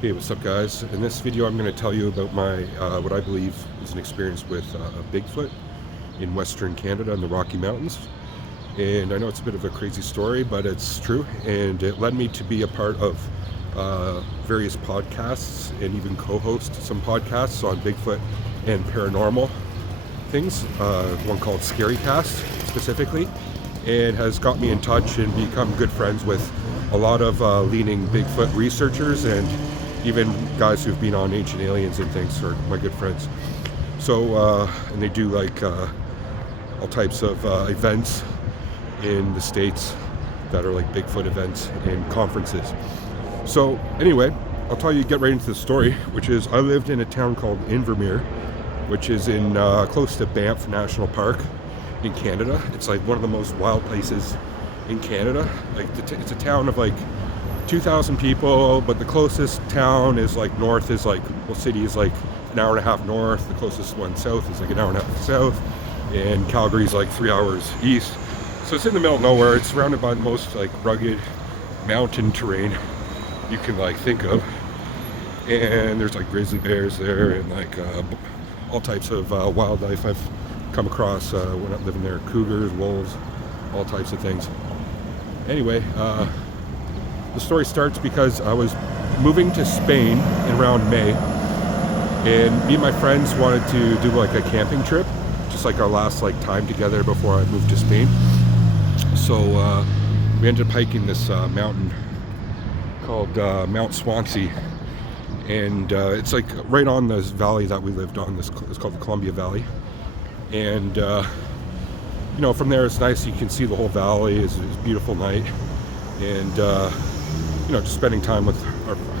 Hey, what's up, guys? In this video, I'm going to tell you about my what I believe is an experience with Bigfoot in Western Canada in the Rocky Mountains. And I know it's a bit of a crazy story, but it's true. And it led me to be a part of various podcasts and even co-host some podcasts on Bigfoot and paranormal things. One called Scary Cast specifically, and has got me in touch and become good friends with a lot of leading Bigfoot researchers and even guys who've been on Ancient Aliens and things are my good friends. So, and they do like all types of events in the States that are like Bigfoot events and conferences. So anyway, I'll tell you, get right into the story, which is I lived in a town called Invermere, which is in close to Banff National Park in Canada. It's like one of the most wild places in Canada. Like it's a town of like 2,000 people, but the closest town is like north is like, well, city is like an hour and a half north. The closest one south is like an hour and a half south, and Calgary's like 3 hours east. So it's in the middle of nowhere. It's surrounded by the most like rugged mountain terrain you can like think of, and there's like grizzly bears there and like all types of wildlife I've come across when I'm living there. Cougars, wolves, all types of things. Anyway, the story starts because I was moving to Spain in around May, and me and my friends wanted to do like a camping trip, just like our last like time together before I moved to Spain. So we ended up hiking this mountain called Mount Swansea, and it's like right on this valley that we lived on. It's called the Columbia Valley, and you know, from there it's nice. You can see the whole valley. It's a beautiful night, and you know, just spending time with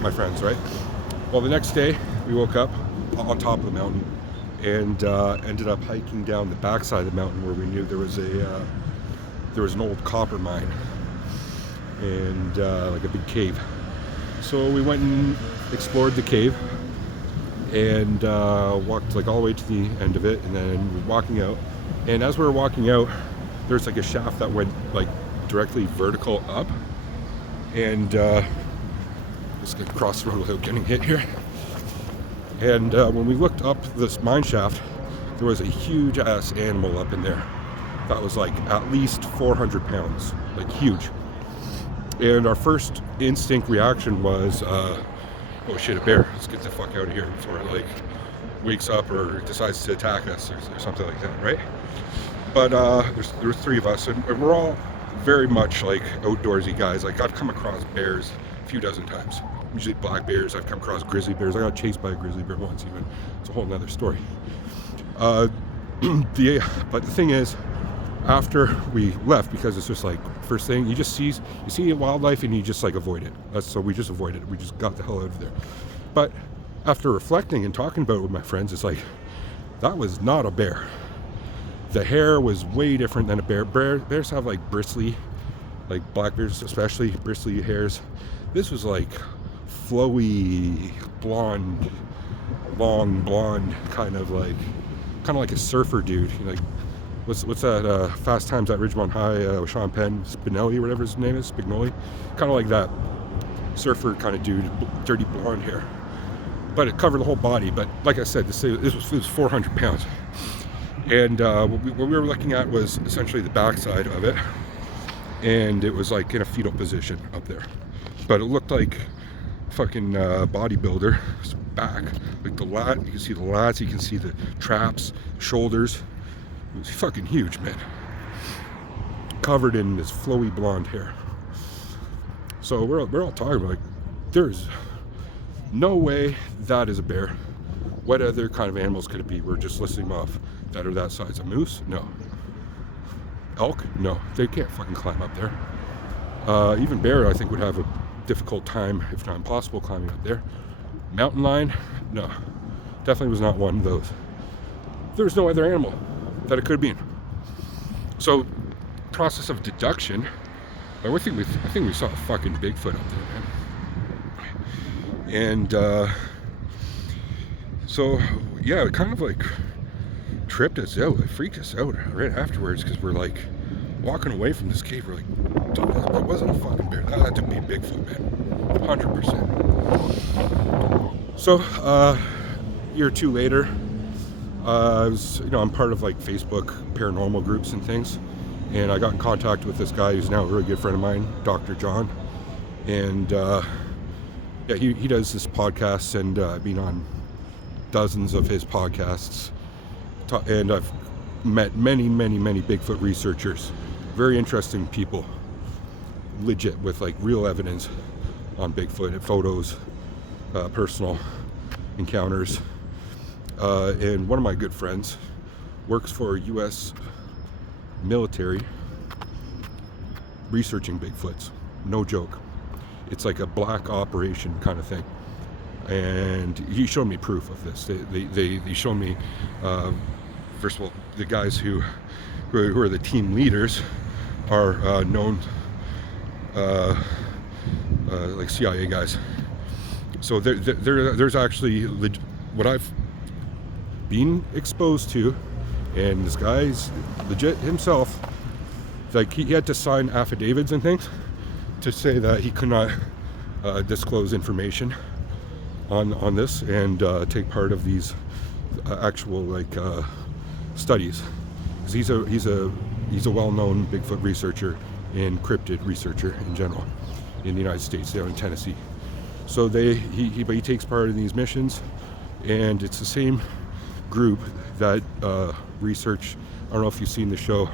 my friends, right? Well, the next day we woke up on top of the mountain and ended up hiking down the backside of the mountain where we knew there was an old copper mine and like a big cave. So we went and explored the cave and walked like all the way to the end of it, and then we were walking out. And as we were walking out, there's like a shaft that went like directly vertical up. And just gonna cross the road without getting hit here. And when we looked up this mine shaft, there was a huge ass animal up in there that was like at least 400 pounds, like huge. And our first instinct reaction was, oh shit, a bear. Let's get the fuck out of here before it like wakes up or decides to attack us or something like that, right? But there's three of us, and we're all very much like outdoorsy guys. Like I've come across bears a few dozen times, usually black bears. I've come across grizzly bears. I got chased by a grizzly bear once even. It's a whole nother story. But the thing is, after we left, because it's just like first thing you see wildlife and you just like avoid it. So we just avoided it. We just got the hell out of there. But after reflecting and talking about it with my friends, it's like that was not a bear. The hair was way different than a bear. Bears have like bristly, like black bears especially, bristly hairs. This was like flowy, blonde, long blonde, kind of like a surfer dude. You know, like what's that Fast Times at Ridgemont High with Sean Penn, Spinelli, whatever his name is, Spignoli, kind of like that surfer kind of dude, dirty blonde hair. But it covered the whole body. But like I said, this was 400 pounds. And what we were looking at was essentially the backside of it, and it was like in a fetal position up there. But it looked like fucking bodybuilder back, like the lat. You can see the lats, you can see the traps, shoulders. It was fucking huge, man. Covered in this flowy blonde hair. So we're all talking about like, there's no way that is a bear. What other kind of animals could it be? We're just listing them off that are that size. A moose? No. Elk? No. They can't fucking climb up there. Even bear, I think, would have a difficult time, if not impossible, climbing up there. Mountain lion? No. Definitely was not one of those. There was no other animal that it could have been. So, process of deduction. I think we saw a fucking Bigfoot up there, man. And so yeah, it kind of like tripped us out. It freaked us out right afterwards because we're like walking away from this cave. We're like, dude, that wasn't a fucking bear. That had to be Bigfoot, man. 100%. So, a year or two later, I'm part of like Facebook paranormal groups and things, and I got in contact with this guy who's now a really good friend of mine, Dr. John, and yeah, he does this podcast, and I've been on dozens of his podcasts, and I've met many Bigfoot researchers, very interesting people, legit, with like real evidence on Bigfoot and photos, personal encounters. And one of my good friends works for U.S. military researching Bigfoots. No joke. It's like a black operation kind of thing. And he showed me proof of this. They showed me, first of all, the guys who are the team leaders are known like CIA guys. So there's actually what I've been exposed to, and this guy's legit himself. Like he had to sign affidavits and things to say that he could not disclose information on this and take part of these actual like studies. Because he's a well-known Bigfoot researcher and cryptid researcher in general in the United States, down in Tennessee. So he takes part in these missions, and it's the same group that research. I don't know if you've seen the show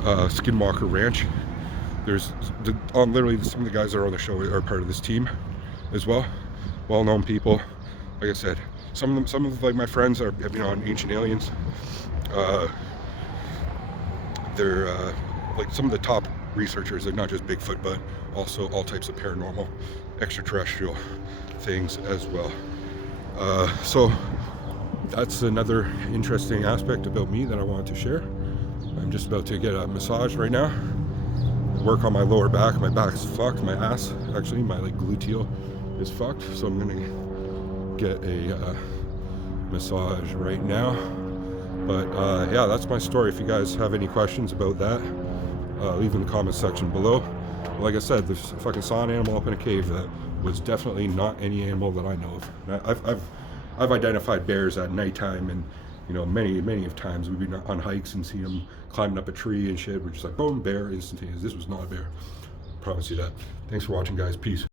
Skinwalker Ranch. There's literally some of the guys that are on the show are part of this team as well. Well-known people. Like I said, some of like my friends have been on Ancient Aliens. They're like some of the top researchers. They're not just Bigfoot, but also all types of paranormal, extraterrestrial things as well. So that's another interesting aspect about me that I wanted to share. I'm just about to get a massage right now. Work on my lower back. My back's fucked. My ass, actually, my like gluteal is fucked. So I'm gonna get a massage right now. But yeah, that's my story. If you guys have any questions about that, leave in the comment section below. Like I said, I fucking saw an animal up in a cave that was definitely not any animal that I know of. I've identified bears at nighttime, and many of times we've been on hikes and see them climbing up a tree and shit. We're just like, boom, bear, instantaneous. This was not a bear. I promise you that. Thanks for watching, guys. Peace.